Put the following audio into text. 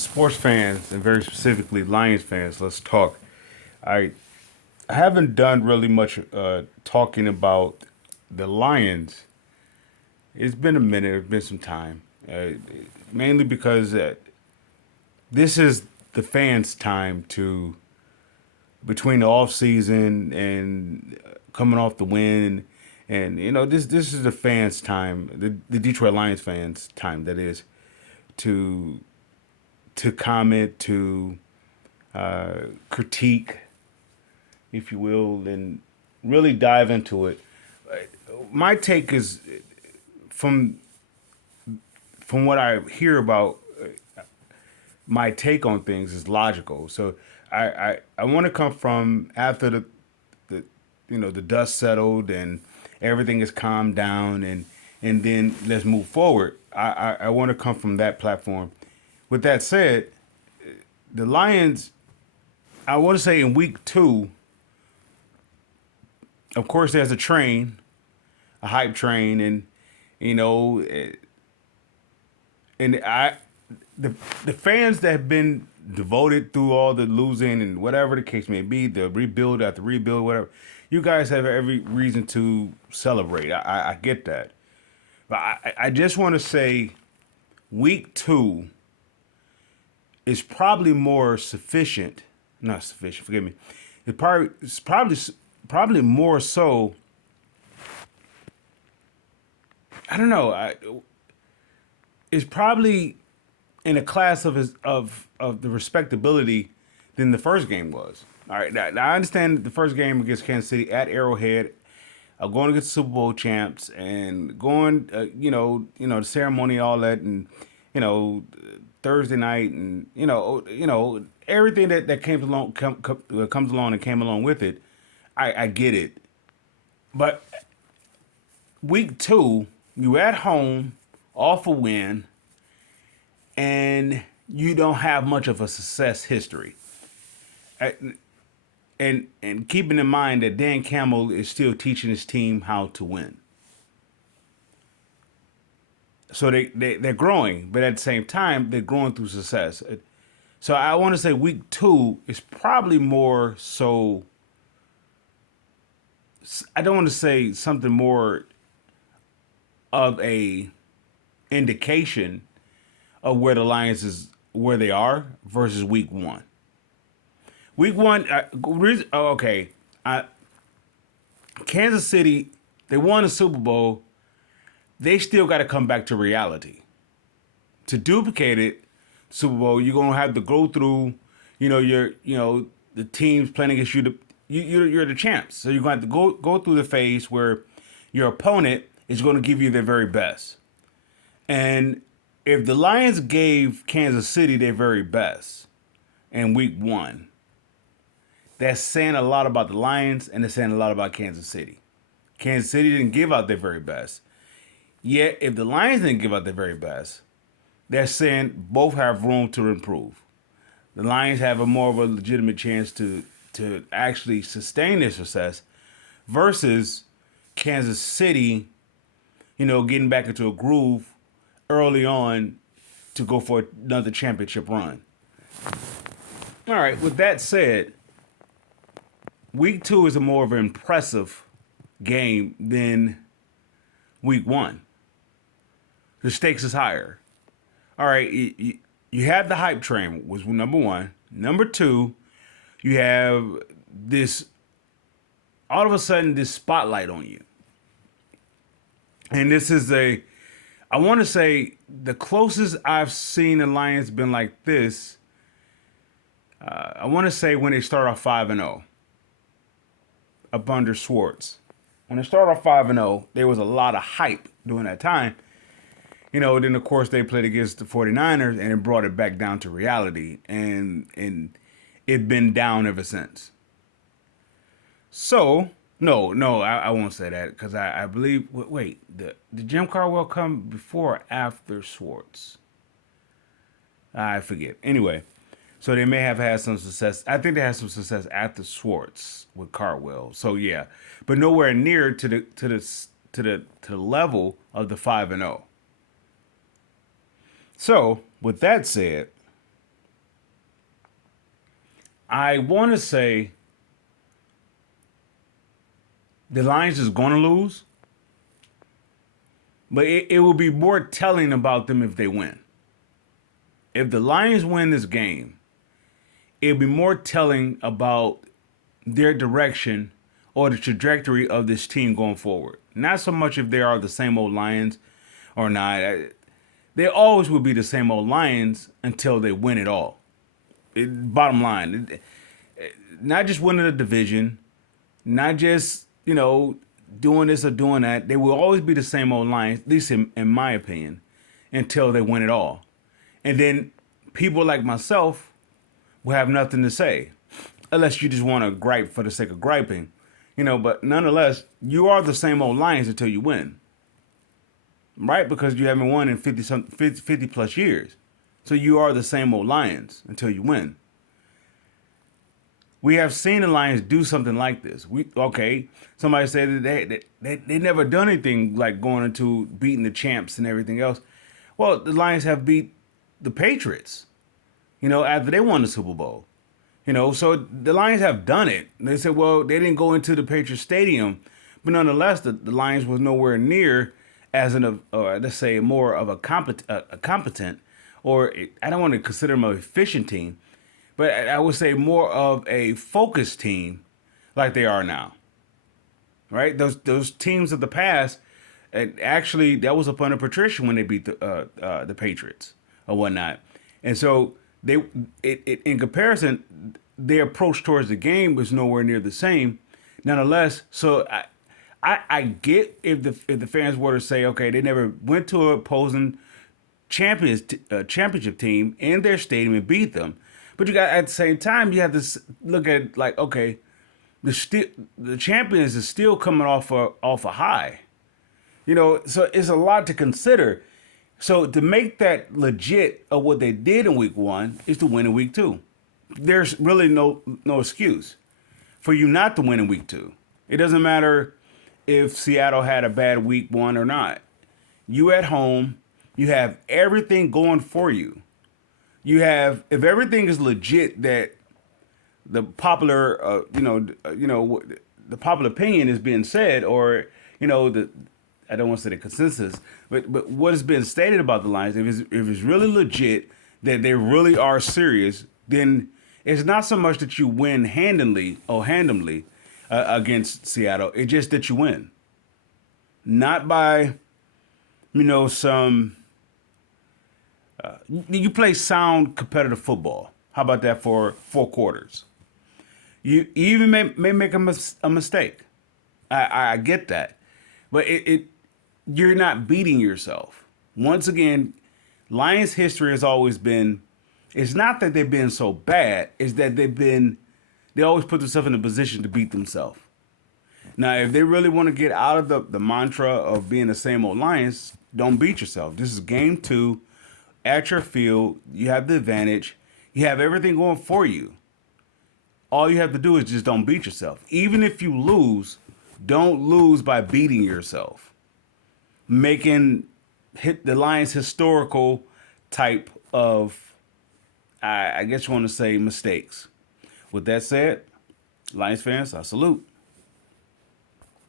sports fans and very specifically Lions fans, let's talk. I I haven't done really much talking about the Lions. It's been a minute. It's been some time. Mainly because this is the fans' time to between the off season and coming off the win, and this is the fans' time, the Detroit Lions fans' time. That is to comment, to critique, if you will, and really dive into it. My take is from what I hear about my take on things is logical. So I want to come from after the the dust settled and everything is calmed down, and then let's move forward. I want to come from that platform. With that said, the Lions, I want to say in week two, of course, there's a train, a hype train, and you know, eh, and the fans that have been devoted through all the losing and whatever the case may be, the rebuild after rebuild, whatever. You guys have every reason to celebrate. I get that, but I just want to say, week two is probably more sufficient. Not sufficient. Forgive me. It's probably more so. I don't know. It's probably in a class of the respectability than the first game was. All right, now I understand that the first game against Kansas City at Arrowhead, going against the Super Bowl champs and going, the ceremony, all that, and you know, Thursday night, and everything that comes along and came along with it. I get it, but week two, you at home, off a win, and you don't have much of a success history. Uh, and keeping in mind that Dan Campbell is still teaching his team how to win. So they're growing, but at the same time, they're growing through success. So I want to say week two is probably more so. I don't want to say something more of a indication of where the Lions is where they are versus week one. Week one, okay. Uh, Kansas City, they won the Super Bowl. They still got to come back to reality. To duplicate it, Super Bowl, you're gonna have to go through. The teams playing against you. You're the champs, so you're going to have to go through the phase where your opponent is going to give you their very best. And if the Lions gave Kansas City their very best in week one, that's saying a lot about the Lions and it's saying a lot about Kansas City. Kansas City didn't give out their very best. Yet, if the Lions didn't give out their very best, they're saying both have room to improve. The Lions have a more of a legitimate chance to actually sustain their success versus Kansas City, getting back into a groove early on to go for another championship run. All right, with that said, week two is a more of an impressive game than week one. The stakes is higher. All right, you have the hype train was number one. Number two, you have this all of a sudden this spotlight on you, and this is I want to say the closest I've seen the Lions been like this. I want to say when they start off 5-0 up under Schwartz. When they start off 5-0, there was a lot of hype during that time. Then of course they played against the 49ers and it brought it back down to reality, and it been down ever since. So, no, I won't say that because I believe, wait, did Jim Caldwell come before or after Schwartz? I forget. Anyway, so they may have had some success. I think they had some success after Schwartz with Caldwell. So yeah, but nowhere near to the level of the 5-0. So with that said, I want to say the Lions is going to lose, but it will be more telling about them if they win. If the Lions win this game, it'll be more telling about their direction or the trajectory of this team going forward. Not so much if they are the same old Lions or not. They always will be the same old Lions until they win it all. Bottom line, not just winning a division, not just, doing this or doing that. They will always be the same old Lions, at least in my opinion, until they win it all. And then people like myself will have nothing to say, unless you just want to gripe for the sake of griping. But nonetheless, you are the same old Lions until you win, right? Because you haven't won in 50 plus years. So you are the same old Lions until you win. We have seen the Lions do something like this. Somebody said that they never done anything like going into beating the champs and everything else. Well, the Lions have beat the Patriots, after they won the Super Bowl. So the Lions have done it. They said, well, they didn't go into the Patriots Stadium, but nonetheless, the Lions was nowhere near as let's say, more of a competent, or I don't want to consider them an efficient team, but I would say more of a focused team like they are now. Right? Those teams of the past, actually, that was up under Patricia when they beat the Patriots or whatnot. And so in comparison, their approach towards the game was nowhere near the same. Nonetheless, so I get if the fans were to say, okay, they never went to an opposing championship team in their stadium and beat them, but you got at the same time you have to look at it like, okay, the champions is still coming off a high, so it's a lot to consider. So to make that legit of what they did in week one is to win in week two. There's really no excuse for you not to win in week two. It doesn't matter if Seattle had a bad week one or not. You at home, you have everything going for you. If everything is legit, that the popular, the popular opinion is being said, or I don't want to say the consensus, but what has been stated about the Lions, if it's really legit that they really are serious, then it's not so much that you win handily against Seattle. It's just that you win, not by some. You play sound competitive football. How about that for 4 quarters? You even may make a mistake. I get that, but you're not beating yourself. Once again, Lions history has always been, it's not that they've been so bad, it's that they always put themselves in a position to beat themselves. Now, if they really want to get out of the mantra of being the same old Lions, don't beat yourself. This is game 2 at your field. You have the advantage. You have everything going for you. All you have to do is just don't beat yourself. Even if you lose, don't lose by beating yourself, hit the Lions historical type of, I guess you want to say, mistakes. With that said, Lions fans, I salute.